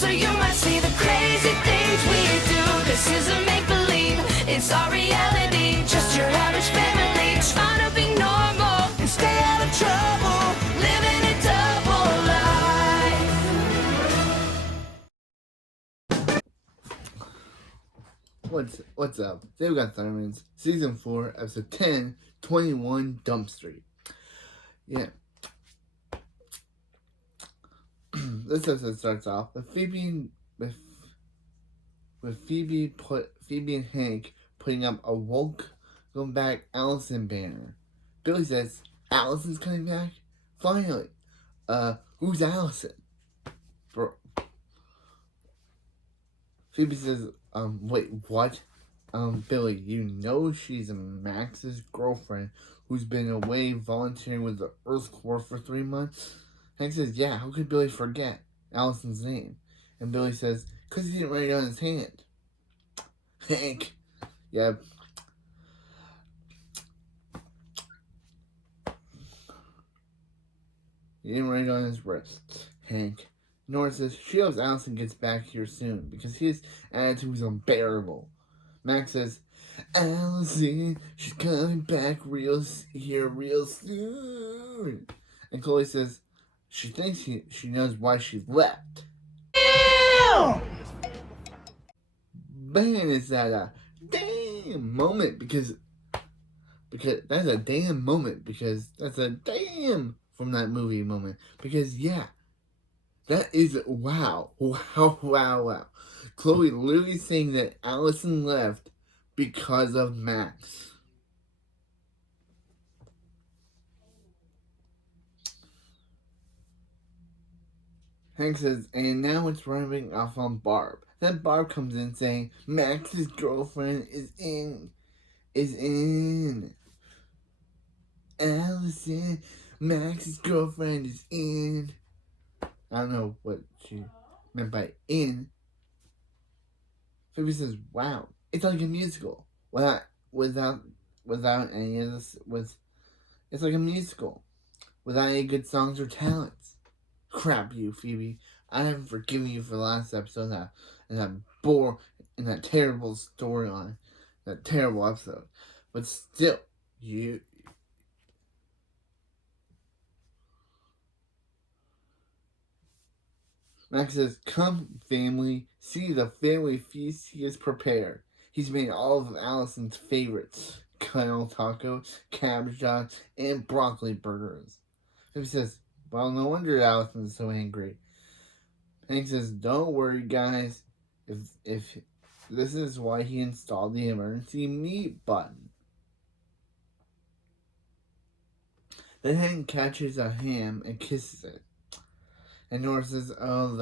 So you might see the crazy things we do. This isn't make-believe, it's our reality. Just your average family trying to be normal and stay out of trouble, living a double life. What's up? Today we got Thurman's Season 4, Episode 10, 21 Dump Street. Yeah. This episode starts off with Phoebe and Hank putting up a welcome back Allison banner. Billy says, Allison's coming back? Finally. Who's Allison? Phoebe says, wait, what? Billy, you know she's Max's girlfriend who's been away volunteering with the Earth Corps for 3 months? Hank says, yeah, how could Billy forget Allison's name? And Billy says, because he didn't write it on his hand. Hank, yeah. He didn't write it on his wrist. Hank. Nora says she hopes Allison gets back here soon because his attitude is unbearable. Max says, Allison, she's coming back real soon. And Chloe says she thinks she knows why she left. Ew! Man, is that a damn moment because that's a damn moment because that's a damn from that movie moment because yeah. That is, wow. Chloe literally saying that Allison left because of Max. Hank says, and now it's rubbing off on Barb. Then Barb comes in saying, Max's girlfriend is in. Allison, Max's girlfriend is in. I don't know what she meant by in. Phoebe says, wow, it's like a musical. Without any of this, it's like a musical. Without any good songs or talents. Crap you, Phoebe. I haven't forgiven you for the last episode and that terrible storyline. That terrible episode. But still, Max says, come, family, see the family feast he has prepared. He's made all of Allison's favorites. Kale tacos, cabbage dogs, and broccoli burgers. He says, well, no wonder Allison's so angry. Hank says, don't worry, guys. If this is why he installed the emergency mute button. Then Hank catches a ham and kisses it. And Nora says, oh,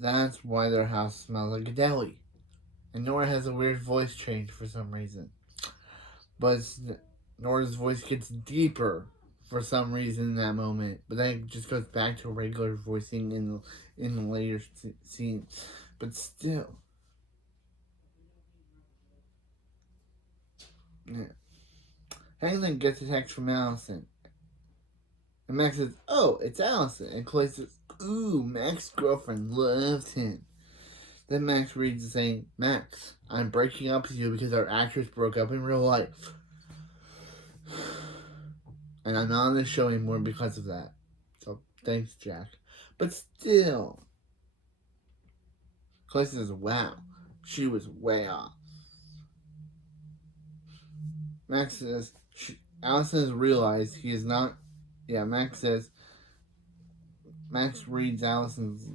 that's why their house smells like a deli. And Nora has a weird voice change for some reason. But Nora's voice gets deeper for some reason in that moment. But then it just goes back to regular voicing in the later scene. But still. Yeah. Hank then gets a text from Allison. And Max says, oh, it's Allison. And Chloe says, ooh, Max's girlfriend loves him. Then Max reads it saying, Max, I'm breaking up with you because our actress broke up in real life. And I'm not on this show anymore because of that. So, thanks, Jack. But still. Chloe says, wow, she was way off. Max says, Allison has realized he is not. Yeah, Max says, Max reads Allison's.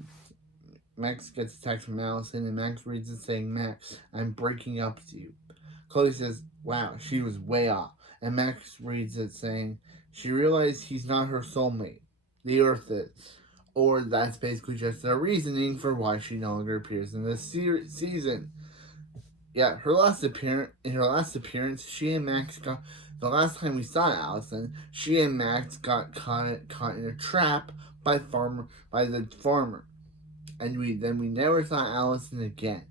Max gets a text from Allison, and Max reads it saying, Max, I'm breaking up with you. Chloe says, wow, she was way off. And Max reads it saying, she realized he's not her soulmate. The Earth is. Or that's basically just their reasoning for why she no longer appears in this season. Yeah, in her last appearance, she and Max got. The last time we saw Allison, she and Max got caught in a trap by the farmer, and we never saw Allison again.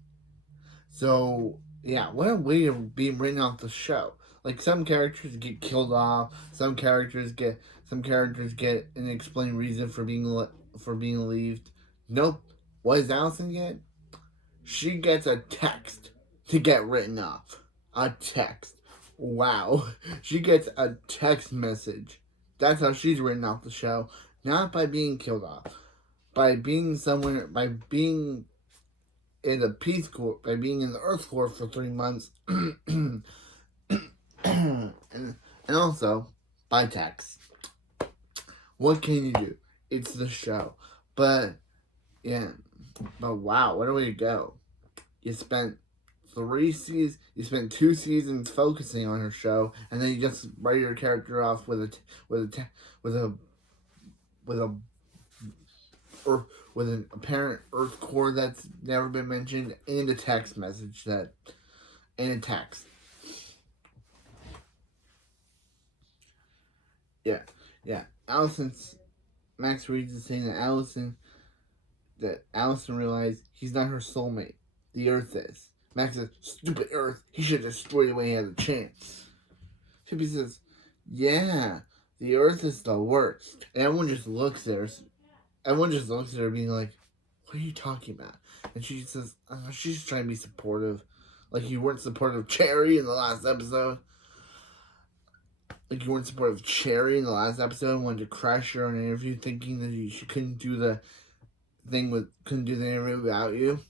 So yeah, what a way of being written off the show. Like some characters get killed off, some characters get an explained reason for being relieved. Nope, What does Allison get? She gets a text to get written off. A text. Wow. She gets a text message. That's how she's written off the show. Not by being killed off. By being somewhere, by being in the Peace Corps, by being in the Earth Corps for 3 months. and also by text. What can you do? It's the show. But, yeah. But wow, where do we go? You spent 2 seasons focusing on her show, and then you just write your character off with an apparent Earth core that's never been mentioned, and a text message and a text. Yeah. Max reads is saying that Allison realized he's not her soulmate. The Earth is. Max says, "Stupid Earth, he should have destroyed it when he had a chance." Phoebe says, "Yeah, the Earth is the worst." And everyone just looks at her being like, "What are you talking about?" And she says, she's just trying to be supportive. Like you weren't supportive of Cherry in the last episode. Like you weren't supportive of Cherry in the last episode and wanted to crash her on an interview thinking that she couldn't do the interview without you.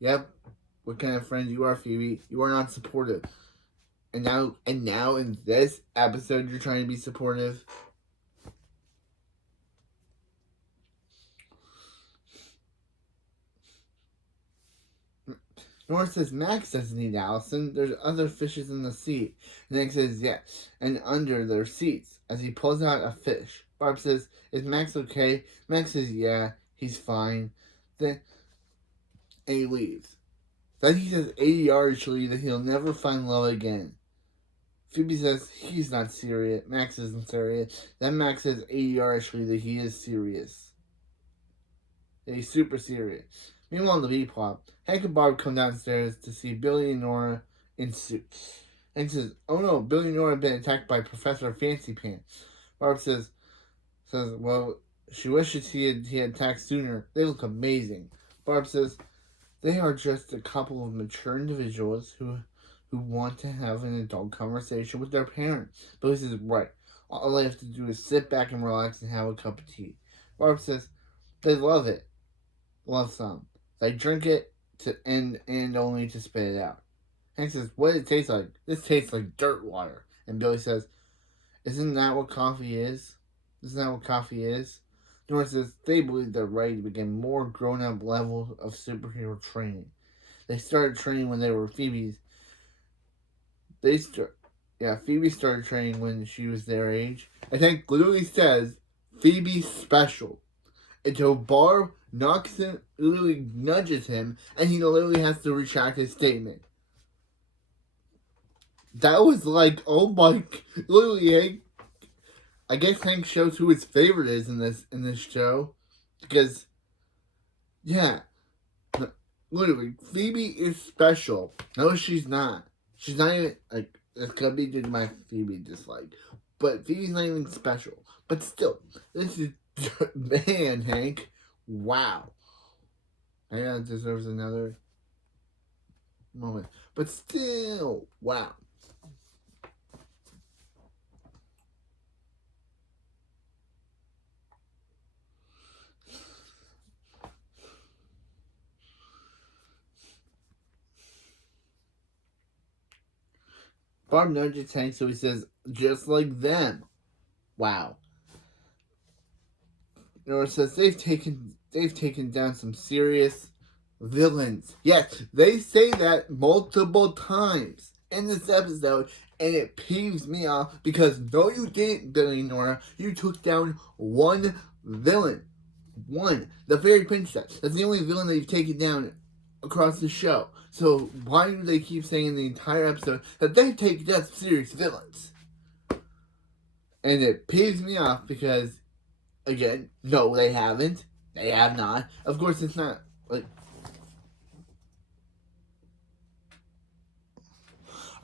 Yep. What kind of friend you are, Phoebe? You are not supportive. And now in this episode you're trying to be supportive. Nora says Max doesn't need Allison. There's other fishes in the sea. And Nick says yes. And under their seats as he pulls out a fish. Barb says, "Is Max okay?" Max says, "Yeah, he's fine." Then and he leaves. Then he says ADRishly that he'll never find love again. Phoebe says he's not serious. Max isn't serious. Then Max says ADRishly that he is serious. That he's super serious. Meanwhile, in the B-plot, Hank and Barb come downstairs to see Billy and Nora in suits. Hank says, "Oh no, Billy and Nora have been attacked by Professor Fancy Pants." Barb says, "Well, she wishes he had attacked sooner. They look amazing." Barb says, "They are just a couple of mature individuals who want to have an adult conversation with their parents." Billy says, "Right. All I have to do is sit back and relax and have a cup of tea." Barb says, "They love it. Love some. They drink it and only to spit it out." Hank says, "What does it taste like?" "This tastes like dirt water." And Billy says, Isn't that what coffee is? Nora says they believe they're ready to begin more grown-up level of superhero training. They started training when they were Phoebe's. Phoebe started training when she was their age. And Hank literally says, "Phoebe's special." Until Barb literally nudges him, and he literally has to retract his statement. That was like, oh my, literally, Hank. I guess Hank shows who his favorite is in this show, because, yeah, literally, Phoebe is special. No, she's not. She's not even like it's gonna be due to my Phoebe dislike, but Phoebe's not even special. But still, this is man, Hank. Wow. I know it deserves another moment. But still, wow. Barb nudges Hank so he says, "Just like them." Wow. Nora says they've taken down some serious villains. Yes, they say that multiple times in this episode, and it peeves me off because no, you didn't, Billy and Nora. You took down one villain. One. The Fairy Princess. That's the only villain that you've taken down across the show. So why do they keep saying in the entire episode that they've taken down some serious villains? And it peeves me off because, again, no, they haven't. They have not. Of course, it's not like.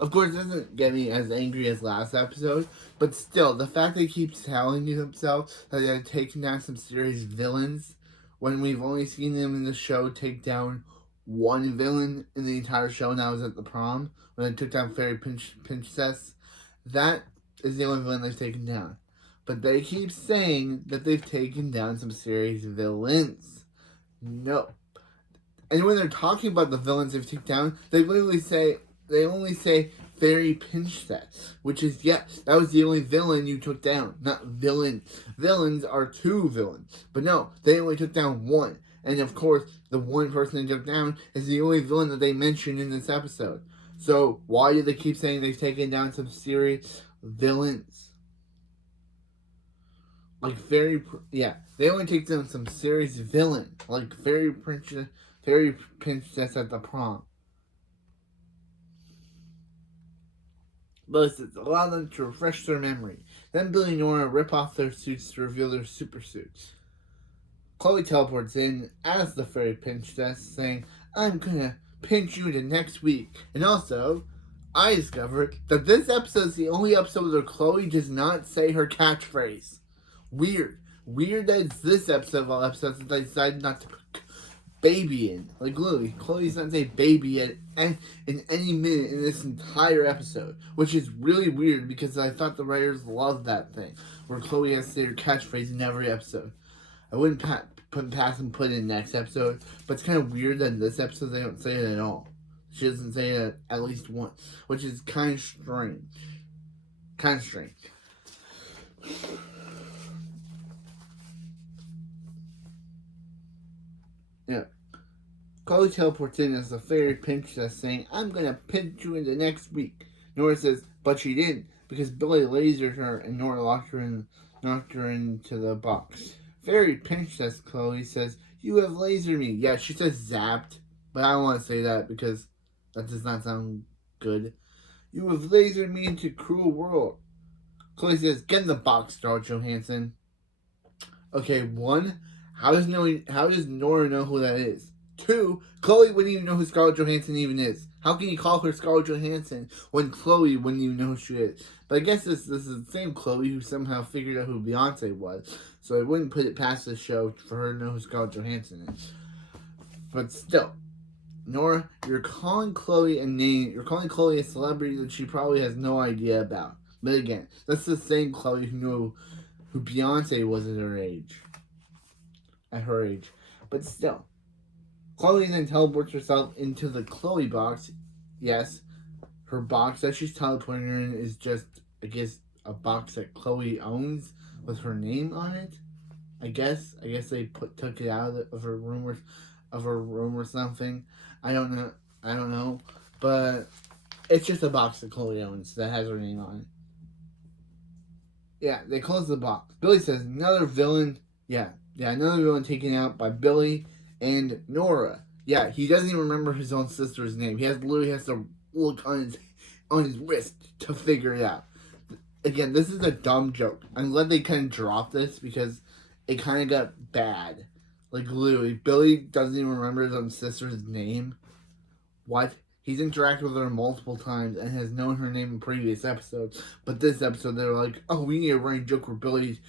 Of course, it doesn't get me as angry as last episode, but still, the fact they keep telling themselves that they're taking down some serious villains when we've only seen them in the show take down one villain in the entire show, and that was at the prom, when they took down Fairy Princess. That is the only villain they've taken down. But they keep saying that they've taken down some serious villains. No. And when they're talking about the villains they've taken down, they only say Fairy Princess, which is, that was the only villain you took down, not villain. Villains are two villains. But no, they only took down one. And of course, the one person they took down is the only villain that they mentioned in this episode. So why do they keep saying they've taken down some serious villains? Like they only take down some serious villain, like Fairy Princess at the prom. But allow them to refresh their memory. Then Billy and Nora rip off their suits to reveal their super suits. Chloe teleports in as the Fairy Princess, saying, "I'm gonna pinch you to next week." And also, I discovered that this episode is the only episode where Chloe does not say her catchphrase. Weird that it's this episode of all episodes that they decided not to put baby in. Like, literally, Chloe's not say baby in any minute in this entire episode, which is really weird because I thought the writers loved that thing, where Chloe has to say her catchphrase in every episode. I wouldn't put past and put it in next episode, but it's kind of weird that in this episode they don't say it at all. She doesn't say it at least once, which is kind of strange. Yeah. Chloe teleports in as the Fairy Princess, saying, "I'm gonna pinch you into next week." Nora says, but she didn't, because Billy lasered her and Nora knocked her into the box. Fairy Princess, Chloe says, "You have lasered me." Yeah, she says zapped, but I don't want to say that because that does not sound good. "You have lasered me into cruel world." Chloe says, "Get in the box, Scarlett Johansson." Okay, one, how does Nora know who that is? Two, Chloe wouldn't even know who Scarlett Johansson even is. How can you call her Scarlett Johansson when Chloe wouldn't even know who she is? But I guess this is the same Chloe who somehow figured out who Beyonce was. So I wouldn't put it past the show for her to know who Scarlett Johansson is. But still, Nora, you're calling Chloe a name. You're calling Chloe a celebrity that she probably has no idea about. But again, that's the same Chloe who knew who Beyonce was at her age. But still, Chloe then teleports herself into the Chloe box. Yes, her box that she's teleporting her in is just, I guess, a box that Chloe owns with her name on it. I guess they took it out of her room or something. I don't know. But it's just a box that Chloe owns that has her name on it. Yeah, they close the box. Billy says another villain. Another villain taken out by Billy and Nora. Yeah, he doesn't even remember his own sister's name. He literally has to look on his wrist to figure it out. Again, this is a dumb joke. I'm glad they kind of dropped this because it kind of got bad. Like, literally, Billy doesn't even remember his own sister's name. What? He's interacted with her multiple times and has known her name in previous episodes. But this episode, they're like, "Oh, we need a running joke where Billy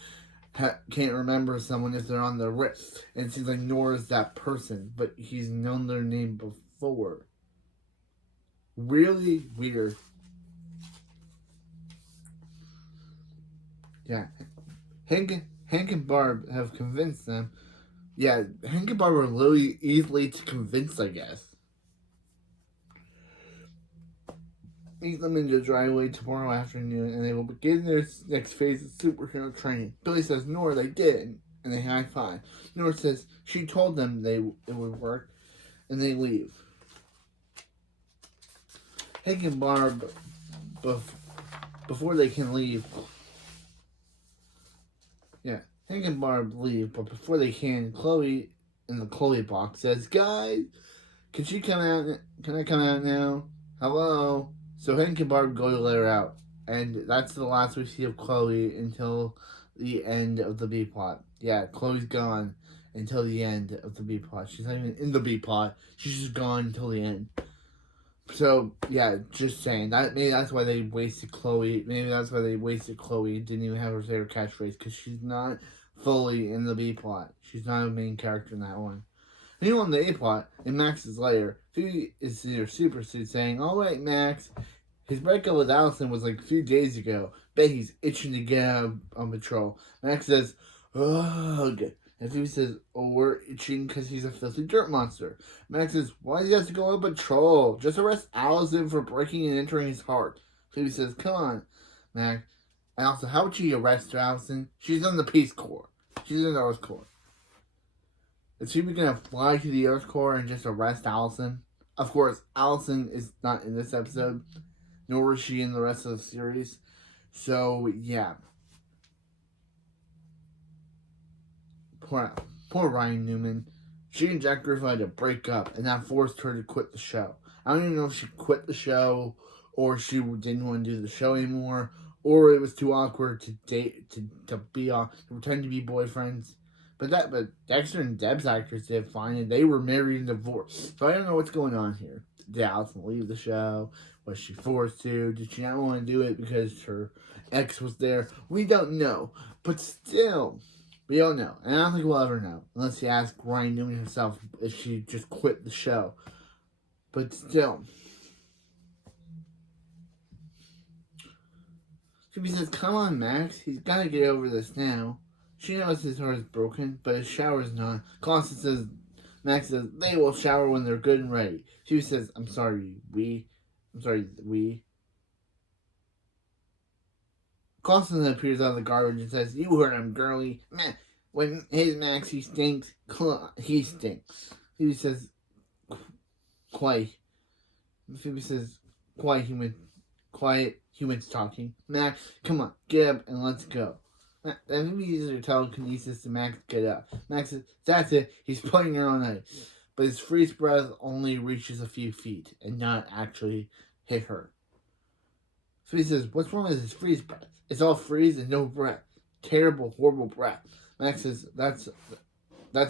can't remember someone if they're on their wrist." And it seems like Nora's that person, but he's known their name before. Really weird. Yeah. Hank and Barb have convinced them. Yeah, Hank and Barb are literally easily to convince, I guess. Meet them in the driveway tomorrow afternoon, and they will begin their next phase of superhero training. Billy says, "Nora, they did," and they high five. Nora says she told them it would work, and they leave. Hank and Barb, before they can leave, Hank and Barb leave, but before they can, Chloe in the Chloe box says, "Guys, can I come out now? Hello?" So Hank and Barb go to let her out, and that's the last we see of Chloe until the end of the B plot. Yeah, Chloe's gone until the end of the B plot. She's not even in the B plot. She's just gone until the end. So yeah, just saying that maybe that's why they wasted Chloe. Maybe that's why they wasted Chloe. Didn't even have her say her catchphrase because she's not fully in the B plot. She's not a main character in that one. Meanwhile, in the A plot, in Max's lair, Phoebe is in her super suit saying, "Alright, Max, his breakup with Allison was like a few days ago. Bet he's itching to get out on patrol." Max says, "Ugh." And Phoebe says, "Oh, we're itching because he's a filthy dirt monster." Max says, "Why does he have to go on patrol? Just arrest Allison for breaking and entering his heart." Phoebe says, "Come on, Max." And also, how would she arrest Allison? She's in the Peace Corps. She's in the Earth Corps. Is Phoebe gonna fly to the Earth Corps and just arrest Allison? Of course, Allison is not in this episode, nor is she in the rest of the series. So, yeah. Poor Ryan Newman. She and Jack Griffin had to break up, and that forced her to quit the show. I don't even know if she quit the show, or she didn't want to do the show anymore, or it was too awkward to date, to pretend to be boyfriends. But Dexter and Deb's actors did fine, and they were married and divorced. So I don't know what's going on here. Did Allison leave the show? Was she forced to? Did she not want to do it because her ex was there? We don't know. But still, we don't know. And I don't think we'll ever know. Unless you ask Ryan Newman himself if she just quit the show. But still. Phoebe says, "Come on, Max. He's got to get over this now." She knows his heart is broken, but his shower is not. Constance says, Max says, "They will shower when they're good and ready." Phoebe says, I'm sorry, we. Constance appears out of the garbage and says, "You heard him, girlie. Man, when his Max, he stinks. He stinks." Phoebe says, "Quiet." Phoebe says, quiet humans talking. "Max, come on, get up and let's go." Then Phoebe uses her telekinesis to Max get up. Max says, "That's it, he's putting her on ice." But his freeze breath only reaches a few feet and not actually hit her. Phoebe says, "What's wrong with his freeze breath? It's all freeze and no breath. Terrible, horrible breath." Max says, that's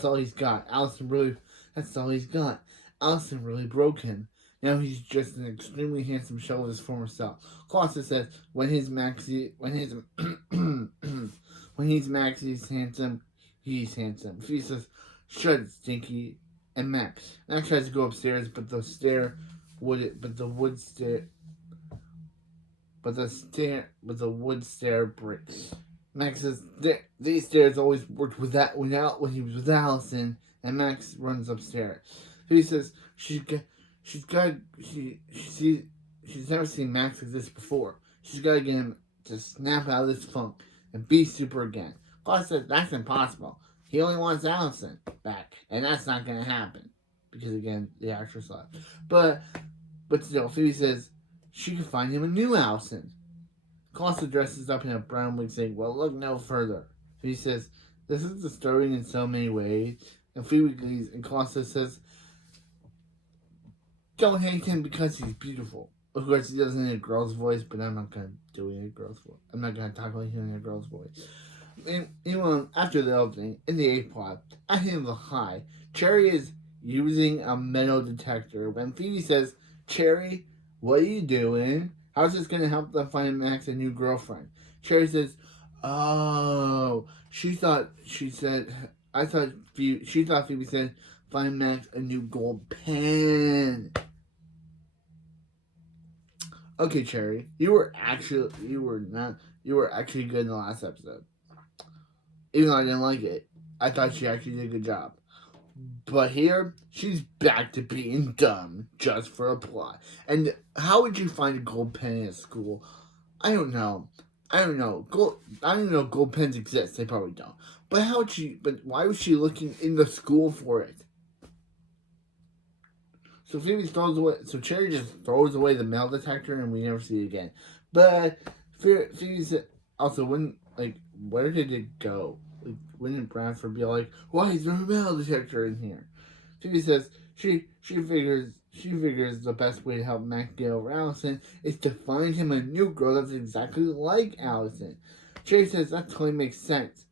all he's got. That's all he's got. Allison really broke him. Now he's just an extremely handsome shell of his former self. Clausen says, when he's Max, he's handsome, he's handsome. Phoebe says, "Shut it, Stinky." And Max tries to go upstairs, but the wood stair breaks. Max says, "These stairs always worked when he was with Allison." And Max runs upstairs. Phoebe says she's never seen Max like this before. She's got to get him to snap out of this funk and be super again. Claus says that's impossible. He only wants Allison back, and that's not going to happen because again the actress left. But still, Phoebe says she can find him a new Allison. Claus dresses up in a brown wig, saying, "Well, look no further." Phoebe says, "This is disturbing in so many ways." And Phoebe agrees, and Claus says, "Don't hate him because he's beautiful." Of course, he does it in a girl's voice, but I'm not going to do it in a girl's voice. I'm not going to talk about him in a girl's voice. Meanwhile, after the opening, in the A plot, at the end of the high, Cherry is using a metal detector when Phoebe says, "Cherry, what are you doing? How's this going to help them find Max a new girlfriend?" Cherry says, "Oh, she thought Phoebe said, find Max a new gold pen." Okay, Cherry, you were actually good in the last episode. Even though I didn't like it, I thought she actually did a good job. But here, she's back to being dumb just for a plot. And how would you find a gold pen at school? I don't know. I don't know gold pens exist. They probably don't. But why was she looking in the school for it? So Cherry just throws away the metal detector and we never see it again. But Phoebe said, also, where did it go? Like, wouldn't Bradford be like, "Why is there a metal detector in here?" Phoebe says she figures the best way to help Mac get over Allison is to find him a new girl that's exactly like Allison. Cherry says that totally makes sense.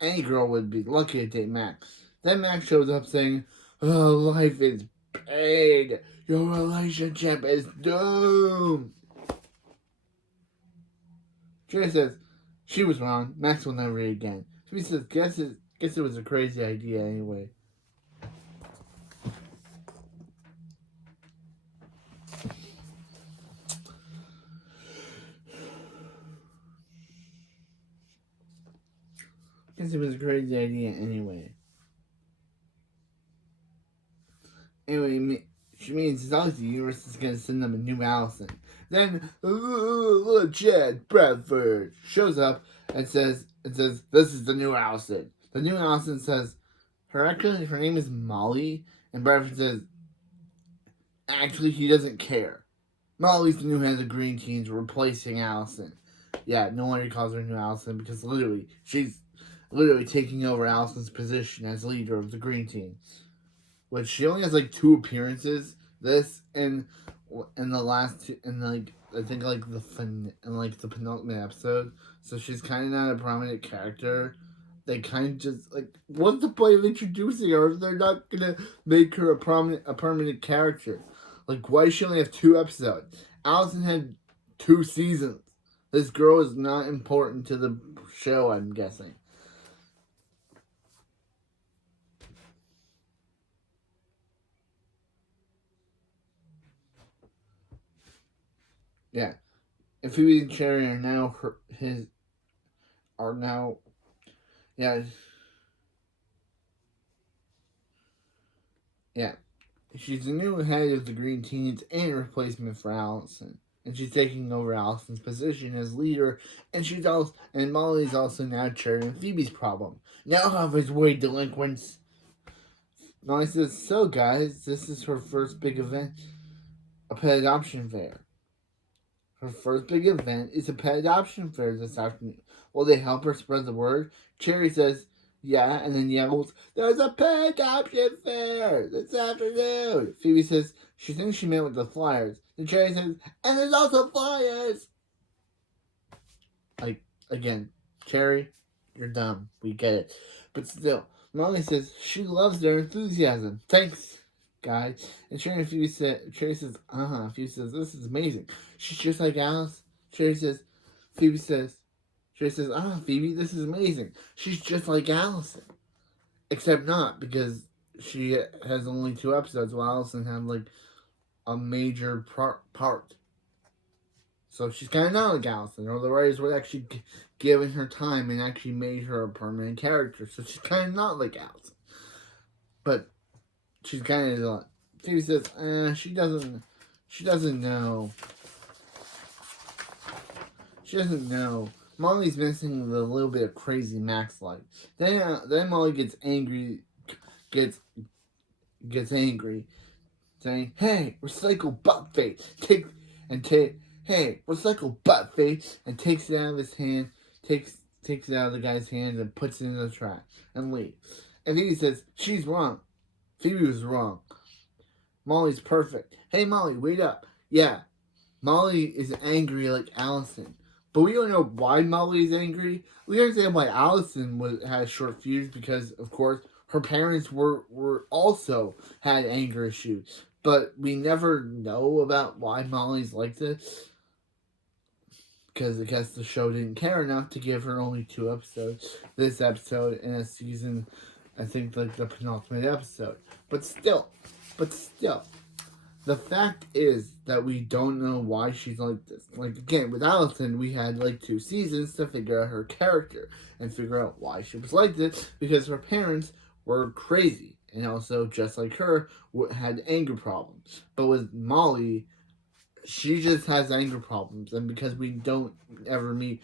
Any girl would be lucky to date Max. Then Max shows up saying, "Oh, life is bad. Your relationship is doomed." Cherry says, She was wrong. Max will never eat again. Phoebe says, guess it was a crazy idea anyway. Guess it was a crazy idea anyway. Anyway, she means it's obviously the universe is going to send them a new Allison. Then, little Chad Bradford shows up and says, this is the new Allison. The new Allison says, her name is Molly, and Bradford says, actually, he doesn't care. Molly's the new head of the Green Teens, replacing Allison. Yeah, no wonder he calls her new Allison, because literally, she's taking over Allison's position as leader of the Green Team. Which she only has like 2 appearances. This and in the last two, and like I think like the penultimate episode. So she's kind of not a prominent character. They kind of just like, what's the point of introducing her if they're not gonna make her a permanent character? Like, why does she only have 2 episodes? Allison had 2 seasons. This girl is not important to the show, I'm guessing. Yeah. And Phoebe and Cherry are now yeah. Yeah. She's the new head of the Green Teens and a replacement for Allison. And she's taking over Allison's position as leader, and Molly's also now Cherry and Phoebe's problem. Now have his way delinquents. Molly says, so guys, this is her first big event, a pet adoption fair. Her first big event is a pet adoption fair this afternoon. Will they help her spread the word? Cherry says, yeah, and then yells, there's a pet adoption fair this afternoon. Phoebe says she thinks she meant with the flyers. Then Cherry says, and there's also flyers. Like, again, Cherry, you're dumb. We get it. But still, Molly says she loves their enthusiasm. Thanks, guys. And Cherry says, Phoebe says, this is amazing. She's just like Alice. Cherry says, Phoebe says, Phoebe, this is amazing. She's just like Allison. Except not, because she has only 2 episodes, while Allison had like a major part. So she's kind of not like Allison, or the writers would actually given her time and actually made her a permanent character. So she's kind of not like Allison. But she's kind of like, Phoebe says, she doesn't know. She doesn't know. Molly's missing the little bit of crazy Max like. Then Molly gets angry, saying, "Hey, recycle butt face! Hey, recycle butt face!" And takes it out of his hand, takes it out of the guy's hand and puts it in the trash and leaves. And Phoebe says, "She's wrong. Phoebe was wrong. Molly's perfect. Hey, Molly, wait up. Yeah, Molly is angry like Allison." But we don't know why Molly is angry. We understand why Allison had a short fuse because, of course, her parents were also had anger issues. But we never know about why Molly's like this. Because I guess the show didn't care enough to give her only 2 episodes. This episode in a season, I think, like the penultimate episode. But still. The fact is that we don't know why she's like this. Like, again, with Allison, we had like 2 seasons to figure out her character and figure out why she was like this, because her parents were crazy and also, just like her, had anger problems. But with Molly, she just has anger problems, and because we don't ever meet,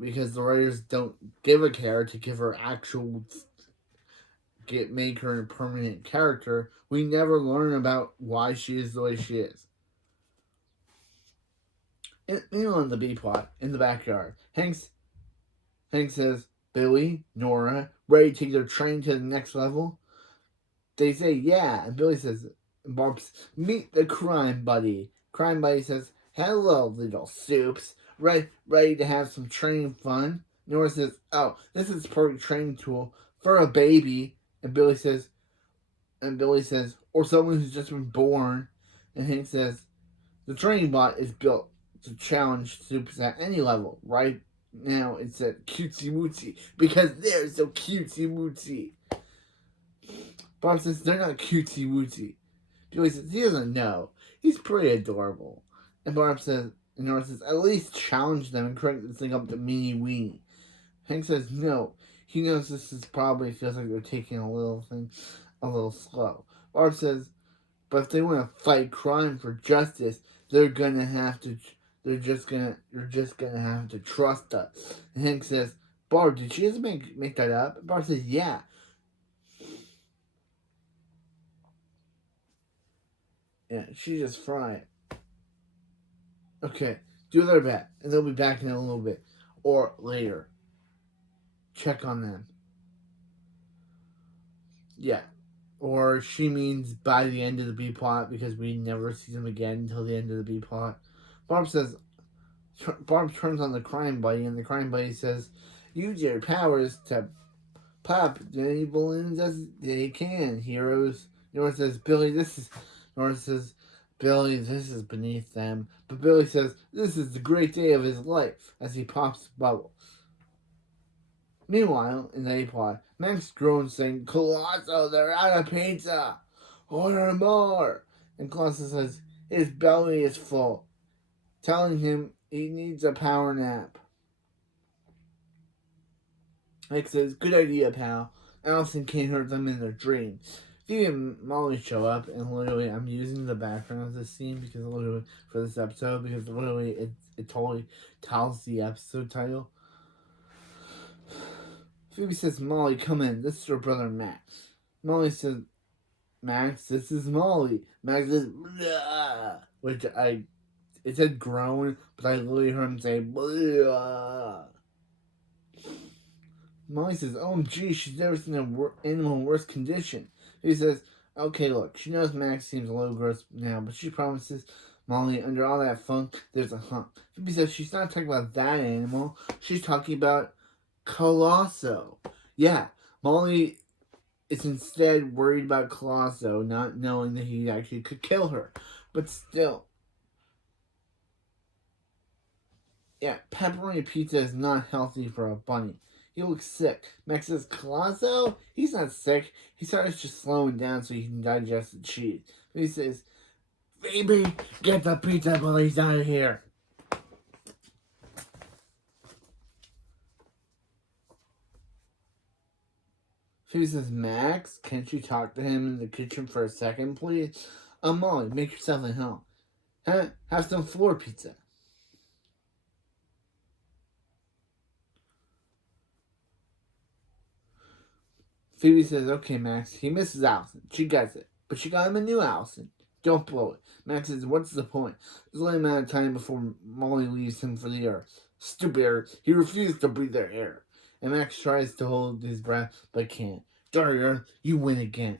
because the writers don't give a care to give her actual make her a permanent character, we never learn about why she is the way she is. In the B plot, in the backyard, Hank says, Billy, Nora, ready to take their train to the next level? They say, yeah, and Billy says, Barb's, meet the crime buddy. Crime buddy says, hello, little soups, ready to have some training fun? Nora says, oh, this is a perfect training tool for a baby. And Billy says, or someone who's just been born. And Hank says, the training bot is built to challenge soups at any level, right? Now it said cutesy wootsy because they're so cutesy wootsy. Barb says they're not cutesy wootsy. Billy says he doesn't know. He's pretty adorable. And Barb says, and Nora says, at least challenge them and crank this thing up to meanie weenie. Hank says no. He knows this is probably feels like they're taking a little slow. Barb says, but if they want to fight crime for justice, they're gonna have to. You're just gonna have to trust us. And Hank says, Barb, did she just make that up? And Barb says, yeah. Yeah, she just fried. Okay, do their bet, and they'll be back in a little bit. Or later. Check on them. Yeah. Or she means by the end of the B plot because we never see them again until the end of the B plot. Barb turns on the crime buddy, and the crime buddy says, use your powers to pop as many balloons as they can, heroes. Nora says, Billy, this is beneath them. But Billy says, this is the great day of his life as he pops bubbles. Meanwhile, in the A-plot, Max groans saying, Colosso, they're out of pizza! Order more! And Colosso says, his belly is full, telling him he needs a power nap. Max says, good idea, pal. Allison can't hurt them in their dreams. Phoebe and Molly show up, and literally, I'm using the background of this scene because literally, for this episode, because literally, it totally tells the episode title. Phoebe says, Molly, come in. This is your brother, Max. Molly says, Max, this is Molly. Max says, blah, which it said groan, but I literally heard him say, blah. Molly says, OMG, she's never seen an animal in worse condition. He says, okay, look, she knows Max seems a little gross now, but she promises Molly, under all that funk, there's a hump. Phoebe says she's not talking about that animal. She's talking about Colosso. Yeah, Molly is instead worried about Colosso, not knowing that he actually could kill her. But still. Yeah, pepperoni pizza is not healthy for a bunny. He looks sick. Max says, Colosso? He's not sick. He starts just slowing down so he can digest the cheese. He says, Phoebe, get the pizza bullies out of here. Phoebe says, Max, can't you talk to him in the kitchen for a second, please? Molly, make yourself at home. Huh? Have some floor pizza. Phoebe says, okay, Max, he misses Allison. She gets it. But she got him a new Allison. Don't blow it. Max says, what's the point? There's only a matter of time before Molly leaves him for the earth. Stupid. He refused to breathe their air. And Max tries to hold his breath, but can't. Darn Earth, you win again.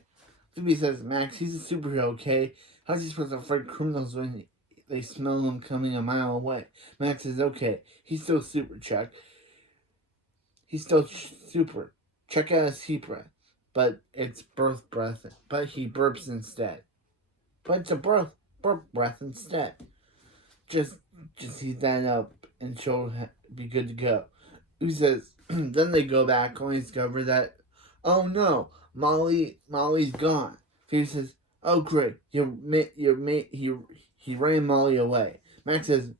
Phoebe says, Max, he's a superhero, okay? How's he supposed to fight criminals when they smell him coming a mile away? Max says, okay, he's still super, Chuck. He's still super. Check out his heat breath. But it's birth breath. But he burps instead. But it's a burp breath instead. Just heat that up and she'll be good to go. Who says, then they go back only to discover that, oh no, Molly's gone. Phoebe says, oh great, he ran Molly away. Max says,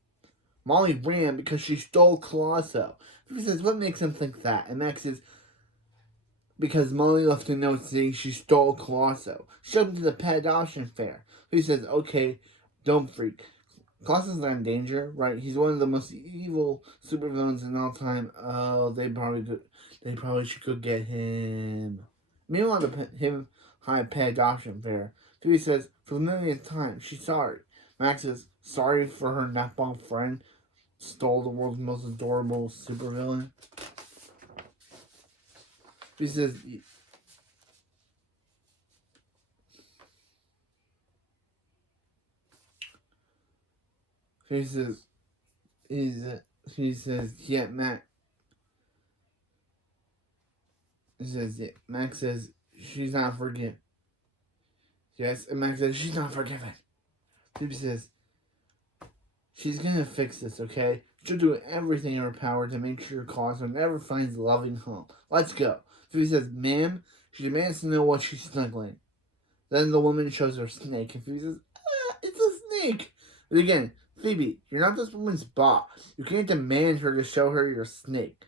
Molly ran because she stole Colosso. Phoebe says, what makes him think that? And Max says, because Molly left a note saying she stole Colosso. She took him to the pet adoption fair. He says, okay, don't freak. Colossus not in danger, right? He's one of the most evil supervillains in all time. Oh, they probably should go get him. Meanwhile, him high pet adoption fair. Phoebe says, for the millionth time, she's sorry. Max is sorry for her nutball friend stole the world's most adorable supervillain. He says, yeah, Max. He says, yeah. Max says, she's not forgiven. Yes, and Max says, she's not forgiven. Phoebe says, she's gonna fix this, okay? She'll do everything in her power to make sure Cosmo never finds a loving home. Let's go. Phoebe says, ma'am, she demands to know what she's snuggling. Then the woman shows her a snake, and Phoebe says, it's a snake. But again, Phoebe, you're not this woman's boss. You can't demand her to show her your snake.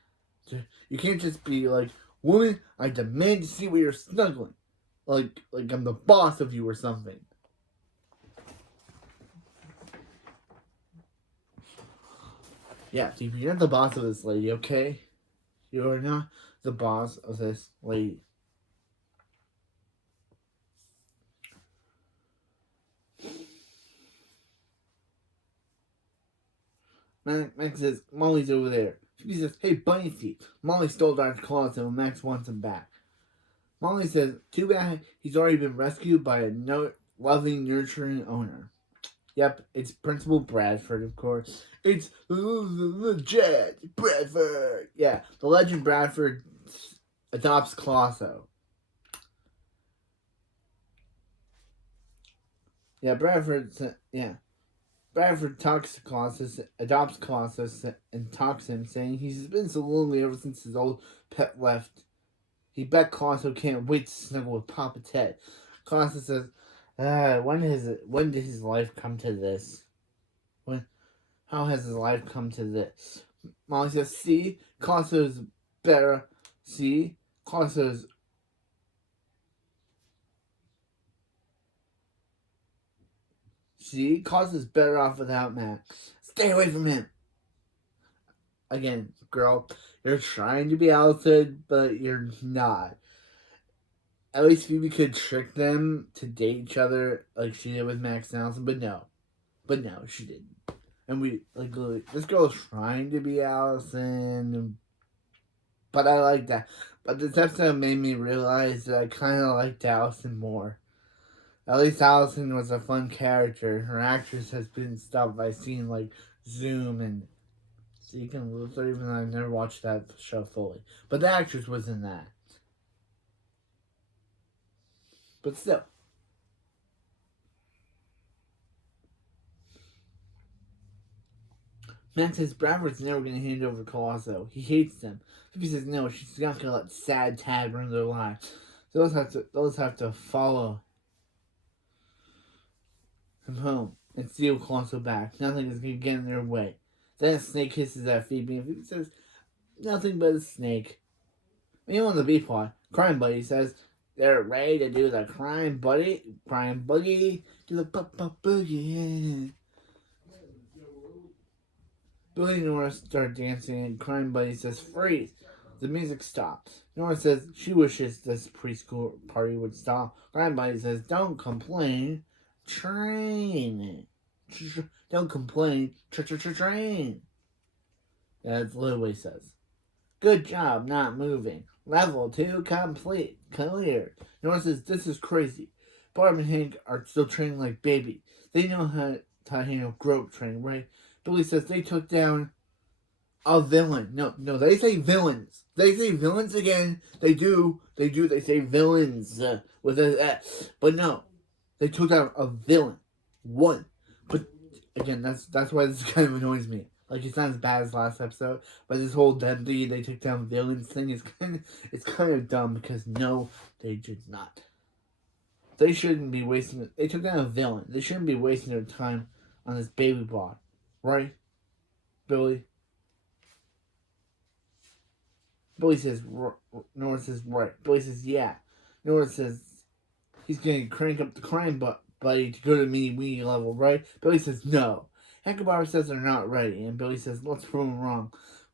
You can't just be like, woman, I demand to see what you're snuggling. Like I'm the boss of you or something. Yeah, Phoebe, you're not the boss of this lady, okay? You are not the boss of this lady. Max says, Molly's over there. Phoebe says, hey, Bunny Feet. Molly stole Dark's claws and Max wants him back. Molly says, too bad he's already been rescued by a loving, nurturing owner. Yep, it's Principal Bradford, of course. It's Jet Bradford. Yeah, the legend Bradford adopts Colosso. Yeah, Bradford talks to Colossus, adopts Colossus, and talks to him, saying he's been so lonely ever since his old pet left. He bet Colossus can't wait to snuggle with Papa Ted. Colossus says, when did his life come to this? How has his life come to this? Molly says, see, Colossus better. See, Colossus. See, Colossus better off without Max. Stay away from him. Again, girl, you're trying to be Allison, but you're not. At least Phoebe could trick them to date each other like she did with Max and Allison, but no, she didn't. And this girl is trying to be Allison, but I like that. But this episode made me realize that I kind of liked Allison more. At least Allison was a fun character. Her actress has been stuff I've seen like Zoom and Seek and Luther, even though I've never watched that show fully. But the actress was in that. But still. Max says Bradford's never going to hand over Colosso. He hates them. Phoebe says no, she's not going to let sad Tad ruin their lives. Those have to follow him home and steal Colosso back. Nothing is going to get in their way. Then a snake hisses at Phoebe, and Phoebe says, nothing but a snake. Meanwhile, on the B-plot, Crime Buddy says they're ready to do the Crime Buggy, do the boogie. Billy and Nora start dancing, and Crime Buddy says, freeze. The music stops. Nora says she wishes this preschool party would stop. Crime Buddy says, don't complain, train. Don't complain, train. That's literally what he says. Good job not moving. Level 2 complete. Clear. Nora says, this is crazy. Barb and Hank are still training like babies. They know how to handle group training, right? Billy says they took down a villain. No, they say villains. They say villains again. They do. They say villains with an S. But no, they took down a villain. One. But again, that's why this kind of annoys me. Like, it's not as bad as last episode, but this whole Dundee, they took down villains thing is kind of dumb because no, they did not. They shouldn't be wasting it. They took down a villain. They shouldn't be wasting their time on this baby bot. Right? Billy? Billy says, Nora says, right. Billy says, yeah. Nora says, he's going to crank up the crime buddy to go to mini weenie level, right? Billy says, no. Hank and Barbara says they're not ready, and Billy says, let's prove them wrong.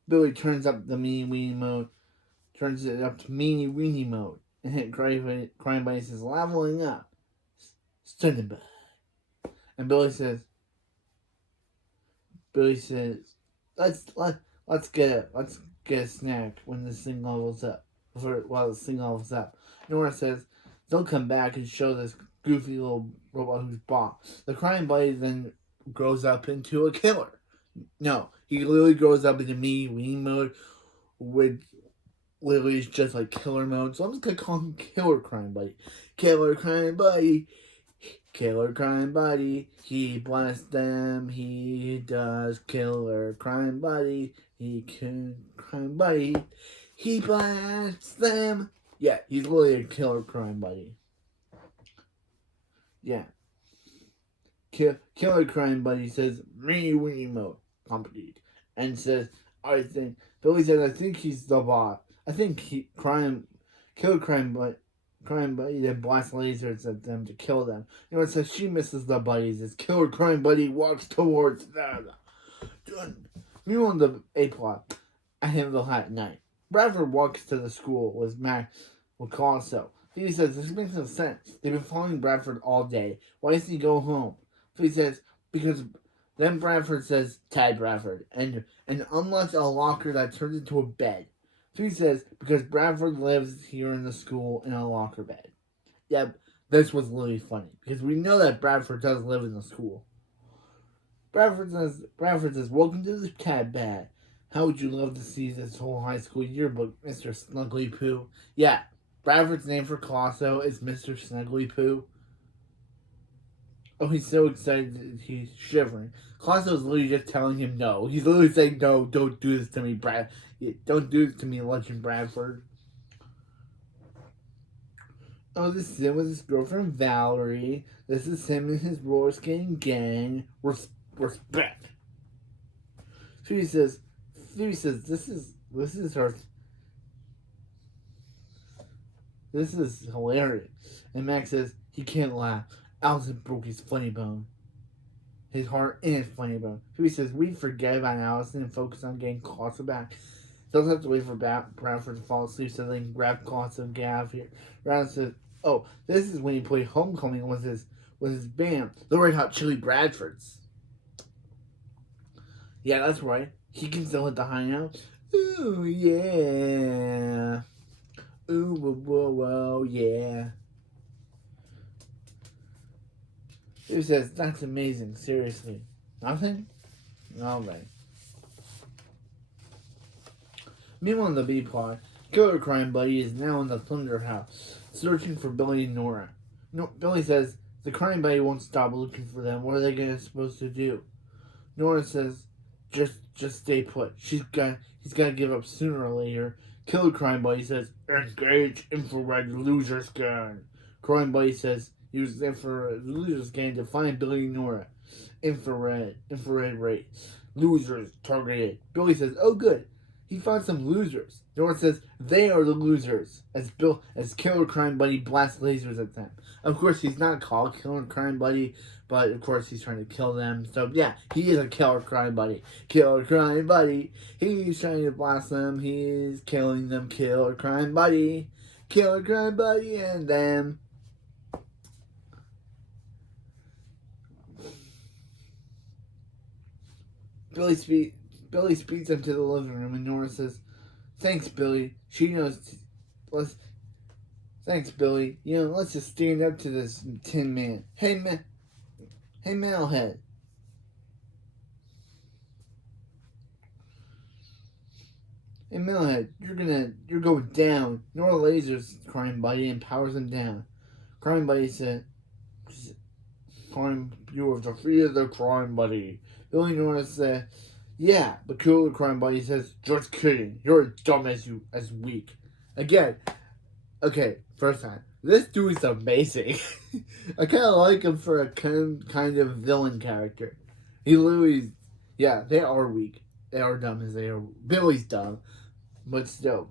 Billy turns up the mini weenie mode, turns it up to mini weenie mode, and hit crime buddy says, leveling up. Standing by. And Billy says, let's get a snack when this thing levels up. While this thing levels up. Nora says, they'll come back and show this goofy little robot who's boss. The crime buddy then grows up into a killer. No, he literally grows up into me weenie mode, which literally is just like killer mode. So I'm just gonna call him Killer Crime Buddy. Killer Crime Buddy. Killer Crime Buddy, he blasts them, he does. Killer Crime Buddy, Crime Buddy, he blasts them. Yeah, he's really a Killer Crime Buddy. Yeah. Killer Crime Buddy says, me, we mo, complete. And says, Billy says, I think he's the boss. I think Killer Crime Buddy then blasts lasers at them to kill them. You know, it says she misses the buddies as Killer Crime Buddy walks towards them. Meanwhile, in the A plot, at Hamville at night, Bradford walks to the school with Colosso. Phoebe says, this makes no sense. They've been following Bradford all day. Why doesn't he go home? Phoebe says, because then Bradford says, Tad Bradford, and unlocks a locker that turns into a bed. Phoebe says, because Bradford lives here in the school in a locker bed. Yep, this was really funny, because we know that Bradford does live in the school. Bradford says, welcome to the Tad Bed. How would you love to see this whole high school yearbook, Mr. Snuggly Poo? Yeah, Bradford's name for Colosso is Mr. Snuggly Poo. Oh, he's so excited he's shivering. Colosso's literally just telling him no. He's literally saying, no, don't do this to me, Brad. Don't do this to me, Legend Bradford. Oh, this is him with his girlfriend Valerie. This is him and his roller skating gang. Respect. Phoebe says, this is hilarious. And Max says, he can't laugh. Allison broke his funny bone. His heart and his funny bone. Phoebe says, we forget about Allison and focus on getting Colosso back. They'll have to wait for Bradford to fall asleep so they can grab Colosso and get out of here. Brown says, oh, this is when he played Homecoming with his band, the Red Hot Chili Bradfords. Yeah, that's right. He can still hit the high note. Ooh, yeah. Ooh, whoa, whoa, yeah. He says, that's amazing, seriously. Nothing? Alright. Meanwhile, in the B plot, Killer Crime Buddy is now in the Thunder House, searching for Billy and Nora. Billy says, the Crime Buddy won't stop looking for them. What are they supposed to do? Nora says, just stay put. He's got to give up sooner or later. Killer Crime Buddy says, engage infrared loser scan. Crime Buddy says, use infrared loser scan to find Billy and Nora. Infrared rate. Losers targeted. Billy says, oh good. He found some losers. Nora says, they are the losers. As Killer Crime Buddy blasts lasers at them. Of course, he's not called Killer Crime Buddy, but of course he's trying to kill them. So yeah, he is a Killer Crime Buddy. Killer Crime Buddy. He's trying to blast them. He's killing them. Killer Crime Buddy. Killer Crime Buddy and them. Billy speeds up to the living room and Nora says, thanks, Billy. She knows. Thanks, Billy. You know, let's just stand up to this Tin Man. Hey, Metalhead. Hey, Metalhead, you're going down. Nora lasers Crime Buddy and powers him down. Crime Buddy said, you have defeated the Crime Buddy. Billy and Nora said, yeah, but Killer Crime Buddy says, just kidding. You're as dumb as weak. Again, okay, first time. This dude is amazing. I kind of like him for a kind of villain character. He literally, yeah, they are weak. They are dumb as they are. Billy's dumb, but still.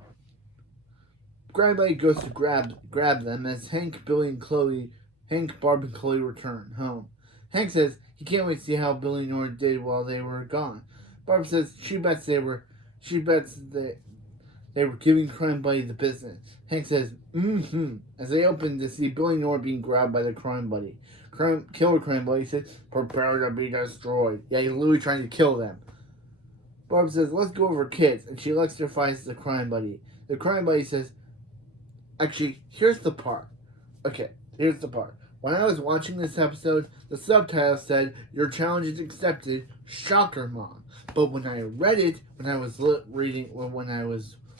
Crime Buddy goes to grab them as Hank, Barb, and Chloe return home. Hank says he can't wait to see how Billy and Nora did while they were gone. Barb says she bets they were giving Crime Buddy the business. Hank says, as they open to see Billy and Nora being grabbed by the Crime Buddy. Killer Crime Buddy says, prepare to be destroyed. Yeah, he's literally trying to kill them. Barb says, let's go over kids, and she electrifies the Crime Buddy. The Crime Buddy says, actually, here's the part. Okay, here's the part. When I was watching this episode, the subtitle said, your challenge is accepted, shocker mom. But when I read it, when I was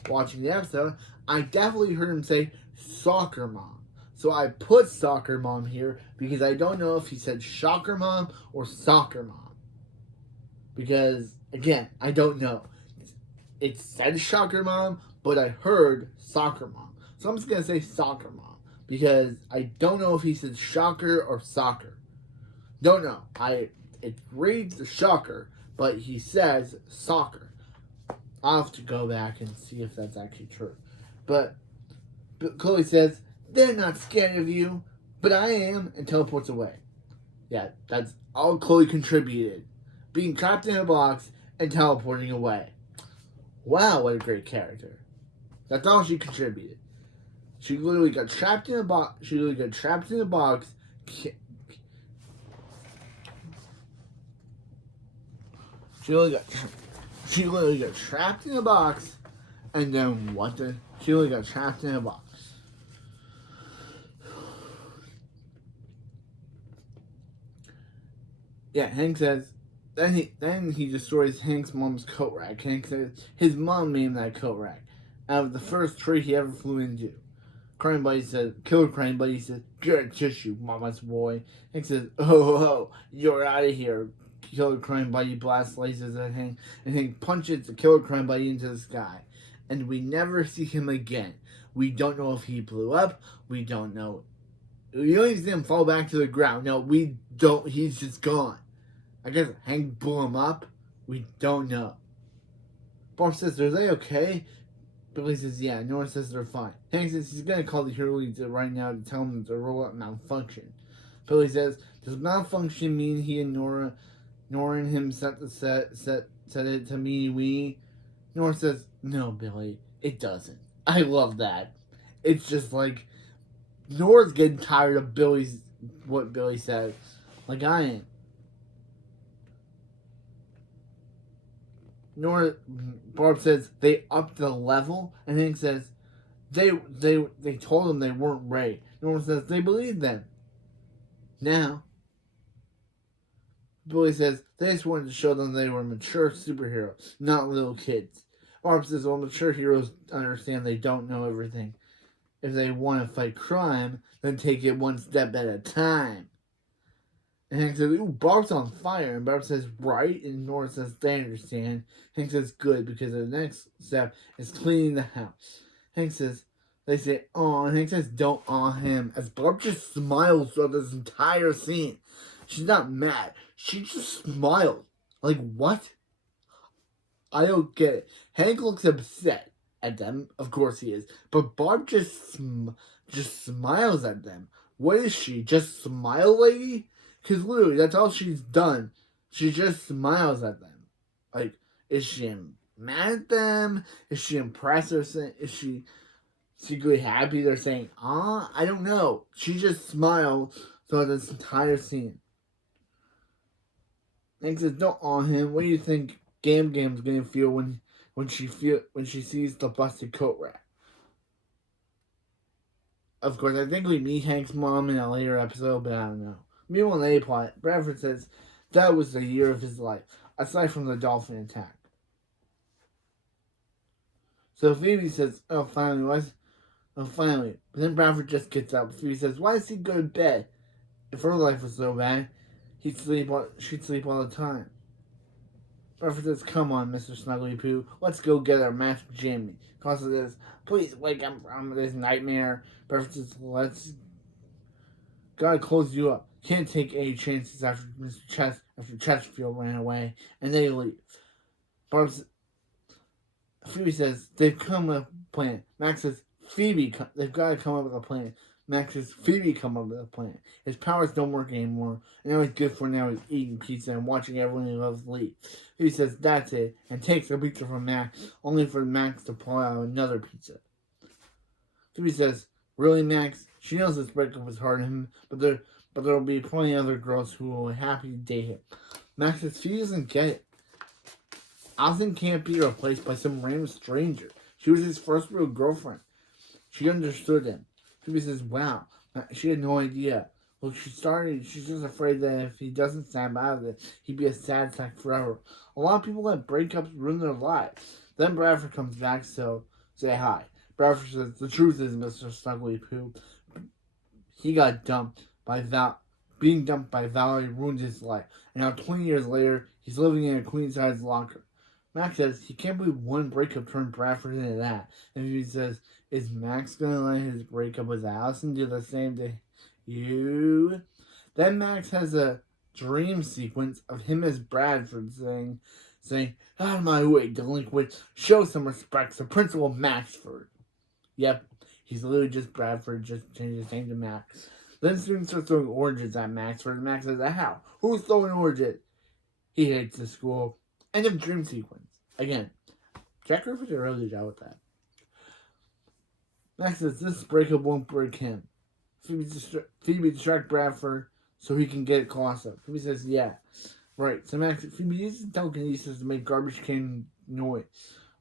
watching the episode, I definitely heard him say, soccer mom. So I put soccer mom here because I don't know if he said shocker mom or soccer mom. Because, again, I don't know. It said shocker mom, but I heard soccer mom. So I'm just going to say soccer mom. Because I don't know if he said shocker or soccer. Don't know. It reads the shocker, but he says soccer. I'll have to go back and see if that's actually true. But Chloe says, they're not scared of you, but I am, and teleports away. Yeah, that's all Chloe contributed. Being trapped in a box and teleporting away. Wow, what a great character. That's all she contributed. She literally got trapped in a box. She literally got trapped in a box. She literally got trapped in a box, and then what? She literally got trapped in a box. Yeah, Hank says. Then he destroys Hank's mom's coat rack. Hank says his mom made him that coat rack out of the first tree he ever flew into. Crime Buddy says, Killer Crime Buddy says, good tissue, mama's boy. Hank says, oh, you're out of here. Killer Crime Buddy blasts lasers at Hank, and Hank punches the Killer Crime Buddy into the sky. And we never see him again. We don't know if he blew up. We don't know. We don't even see him fall back to the ground. No, we don't. He's just gone. I guess Hank blew him up. We don't know. Barb says, are they okay? Billy says, yeah. Nora says they're fine. Hank says he's going to call the hero leader right now to tell him the robot malfunction. Billy says, does malfunction mean he and Nora and him set it to me? Nora says, no, Billy, it doesn't. I love that. It's just like, Nora's getting tired of what Billy says. Like I am. Barb says they upped the level, and Hank says they told them they weren't ready. Nora says they believed them. Now, Billy says they just wanted to show them they were mature superheroes, not little kids. Barb says, well, mature heroes understand they don't know everything. If they want to fight crime, then take it one step at a time. And Hank says, ooh, Barb's on fire. And Barb says, right. And Nora says, they understand. Hank says, good, because the next step is cleaning the house. Hank says, they say, aw. And Hank says, don't aw him. As Barb just smiles throughout this entire scene. She's not mad. She just smiled. Like, what? I don't get it. Hank looks upset at them. Of course he is. But Barb just smiles at them. What is she? Just smile lady? Because literally, that's all she's done. She just smiles at them. Like, is she mad at them? Is she impressed? Or is she secretly happy they're saying, ah? I don't know. She just smiled throughout this entire scene. Hank says, don't awe him. What do you think Gam's gonna feel when she sees the busted coat rack? Of course, I think we meet Hank's mom in a later episode, but I don't know. Meanwhile, in the plot, Bradford says that was the year of his life, aside from the dolphin attack. So Phoebe says, oh, finally. But then Bradford just gets up. Phoebe says, why does he go to bed? If her life was so bad, she'd sleep all the time. Bradford says, come on, Mr. Snuggly Poo. Let's go get our Magic Jamie. Costa says, please wake up from this nightmare. Bradford says, gotta close you up. Can't take any chances after Chesterfield ran away, and they leave. Phoebe says they've come up with a plan. Max says they've got to come up with a plan. Max says Phoebe come up with a plan. His powers don't work anymore, and now he's good for now. He's eating pizza and watching everyone he loves leave. Phoebe says that's it, and takes a pizza from Max, only for Max to pull out another pizza. Phoebe says, really, Max? She knows this breakup was hard on him, but there'll be plenty of other girls who will be happy to date him. Max says Phoebe doesn't get it. Allison can't be replaced by some random stranger. She was his first real girlfriend. She understood him. Phoebe says, wow. She had no idea. Well, she's just afraid that if he doesn't snap out of it, he'd be a sad sack forever. A lot of people let breakups ruin their lives. Then Bradford comes back, so say hi. Bradford says, the truth is, Mr. Snuggly Poo, he got dumped by being dumped by Valerie ruined his life. And now 20 years later, he's living in a queen-size locker. Max says he can't believe one breakup turned Bradford into that. And he says, is Max gonna let his breakup with Allison do the same to you? Then Max has a dream sequence of him as Bradford saying, out of my way, delinquent, show some respect to Principal Maxford. Yep, he's literally just Bradford, just changed his name to Max. Then students are throwing oranges at Maxford, and Max says, how? Who's throwing oranges? He hates the school. End of dream sequence. Again, Jack Griffin did a really good job with that. Max says, this breakup won't break him. Phoebe distract Bradford so he can get it close up. Phoebe says, yeah. Right, so Phoebe uses telekinesis to make garbage can noise.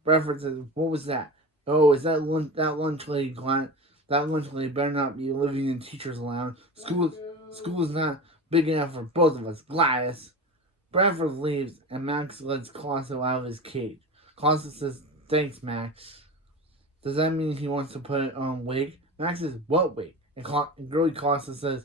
Bradford says, what was that? Oh, is that lunch lady that lunch lady better not be living in teacher's lounge. School is not big enough for both of us, Gladys. Bradford leaves, and Max lets Colosso out of his cage. Colosso says, thanks, Max. Does that mean he wants to put it on wig? Max says, what wig? And girly Colosso says,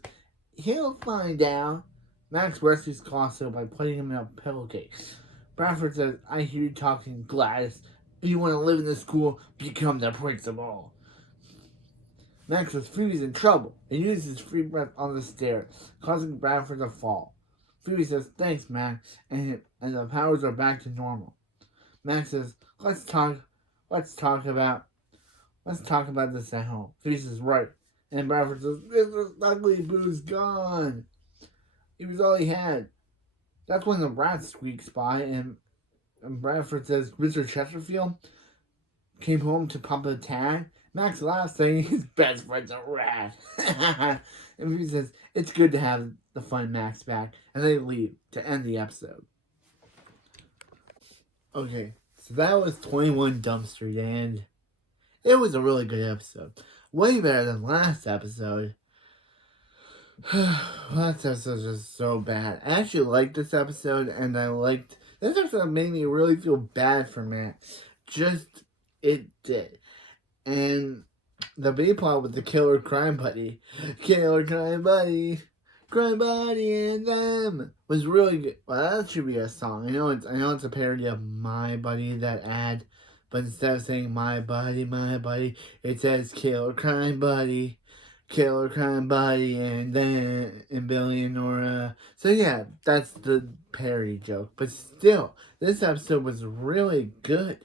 he'll find out. Max rescues Colosso by putting him in a pillowcase. Bradford says, I hear you talking, Gladys. If you want to live in this school, become the principal. Max says Phoebe's in trouble and uses his free breath on the stairs, causing Bradford to fall. Phoebe says, thanks, Max, and the powers are back to normal. Max says, let's talk about this at home. Phoebe says, right. And Bradford says, Mr. Ugly Boo's gone. He was all he had. That's when the rat squeaks by, and Bradford says, Mr. Chesterfield came home to pump a tag. Max laughs, saying his best friend's a rat. And he says, it's good to have the fun Max back. And they leave to end the episode. Okay, so that was 21 Dumpster, and it was a really good episode. Way better than last episode. Last episode was just so bad. I actually liked this episode, and this episode made me really feel bad for Max. It did. And the B-plot with the killer crime buddy, and them was really good. Well, that should be a song. I know it's a parody of My Buddy, that ad, but instead of saying my buddy, it says killer crime buddy, and then and Billy and Nora. So yeah, that's the parody joke. But still, this episode was really good.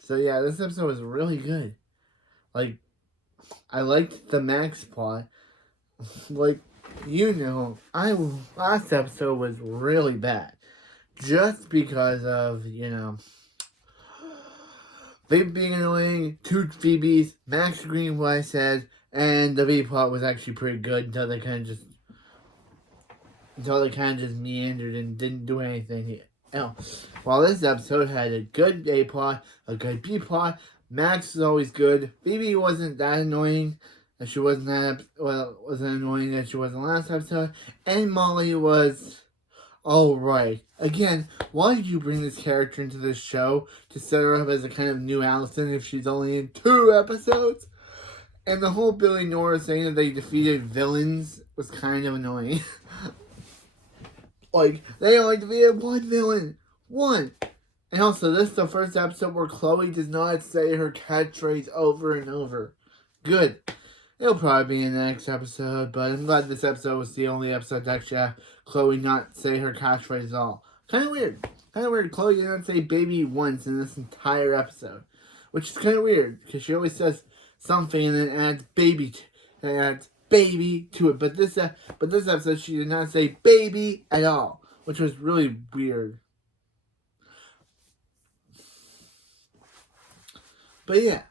So yeah, this episode was really good. Like, I liked the Max plot. Like, last episode was really bad. Just because of, Phoebe being annoying, two Phoebes, Max agreeing what I said, and the B plot was actually pretty good until they kind of just meandered and didn't do anything else. While this episode had a good A plot, a good B plot, Max is always good. Phoebe wasn't that annoying. She wasn't annoying that she wasn't last episode. And Molly was alright. Again, why did you bring this character into this show to set her up as a kind of new Allison if she's only in 2 episodes? And the whole Billy and Nora saying that they defeated villains was kind of annoying. Like, they only defeated one villain. One. And also, this is the first episode where Chloe does not say her catchphrase over and over. Good. It'll probably be in the next episode, but I'm glad this episode was the only episode to actually have Chloe not say her catchphrase at all. Kind of weird. Chloe did not say baby once in this entire episode. Which is kind of weird, because she always says something and then adds baby to it. But this episode, she did not say baby at all, which was really weird. But yeah,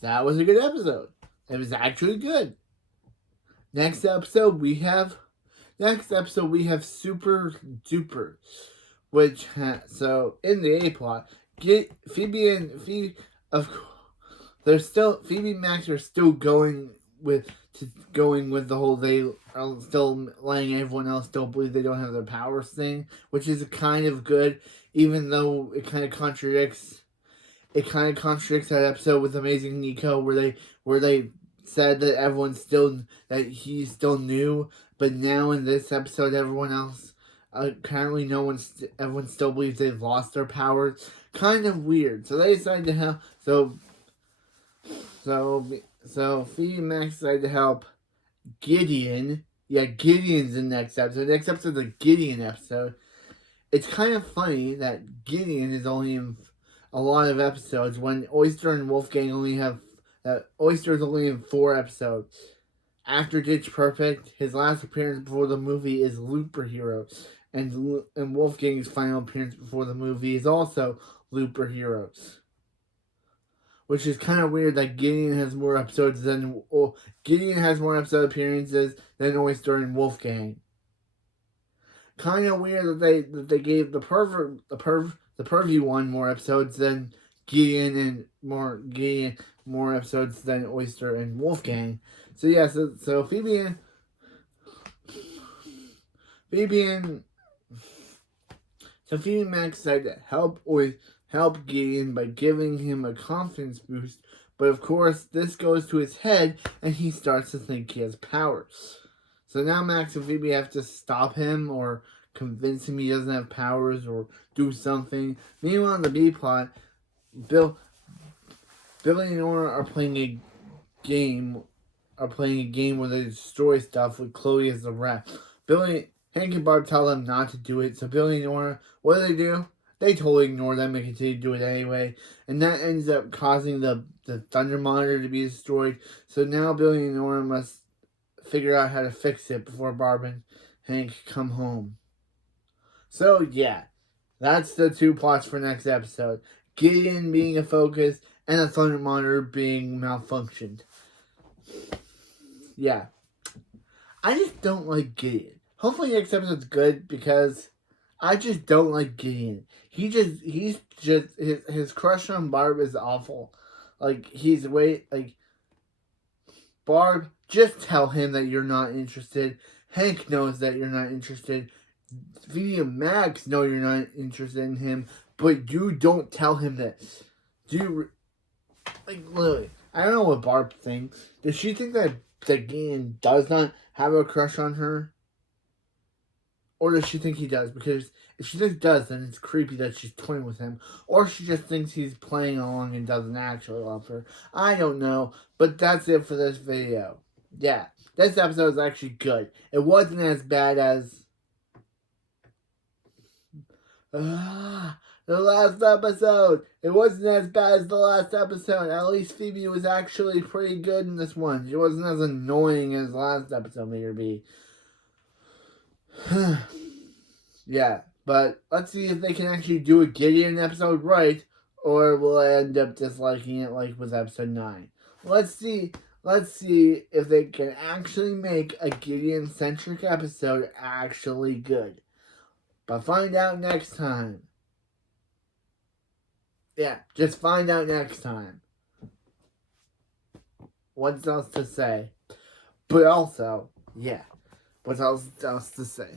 that was a good episode. It was actually good. Next episode we have Super Duper, so in the A plot, Phoebe and Max are still going with the whole, they are still letting everyone else don't believe they don't have their powers thing, which is kind of good, even though it kind of contradicts that episode with Amazing Nico where they said that he still knew, but now in this episode, everyone still believes they've lost their powers. Kind of weird. So they decided to help. So Phoebe and Max decided to help Gideon. Yeah, Gideon's the next episode. The next episode's a Gideon episode. It's kind of funny that Gideon is only in a lot of episodes when Oyster and Wolfgang Oyster's only in 4 episodes. After Ditch Perfect, his last appearance before the movie is Looper Hero, and Wolfgang's final appearance before the movie is also Looper Heroes. Which is kind of weird that Gideon has more episode appearances than Oyster and Wolfgang. Kind of weird that they gave the pervy one more episodes than Gideon more episodes than Oyster and Wolfgang. So yeah, so Phoebe and Max decided to help Gideon by giving him a confidence boost, but of course this goes to his head and he starts to think he has powers. So now Max and Phoebe have to stop him or convince him he doesn't have powers or do something. Meanwhile, in the B plot, Billy and Nora are playing a game where they destroy stuff with Chloe as the ref. Hank and Barb tell them not to do it, so Billy and Nora, what do? They totally ignore them and continue to do it anyway, and that ends up causing the Thunder Monitor to be destroyed. So now Billy and Nora must figure out how to fix it before Barb and Hank come home. So yeah, that's the 2 plots for next episode. Gideon being a focus and the Thunder Monitor being malfunctioned. Yeah. I just don't like Gideon. Hopefully next episode's good because I just don't like Gideon. His crush on Barb is awful. Barb, just tell him that you're not interested. Hank knows that you're not interested. Phoebe and Max know you're not interested in him, but you don't tell him this. Literally, I don't know what Barb thinks. Does she think that Gideon does not have a crush on her? Or does she think he does? Because if she thinks he does, then it's creepy that she's toying with him. Or she just thinks he's playing along and doesn't actually love her. I don't know. But that's it for this video. Yeah, this episode is actually good. It wasn't as bad as the last episode. It wasn't as bad as the last episode. At least Phoebe was actually pretty good in this one. She wasn't as annoying as the last episode made her be. Yeah, but let's see if they can actually do a Gideon episode right, or will I end up disliking it like with episode 9. Let's see if they can actually make a Gideon-centric episode actually good. But find out next time. Yeah, just find out next time. What's else to say? But also, yeah, what else to say?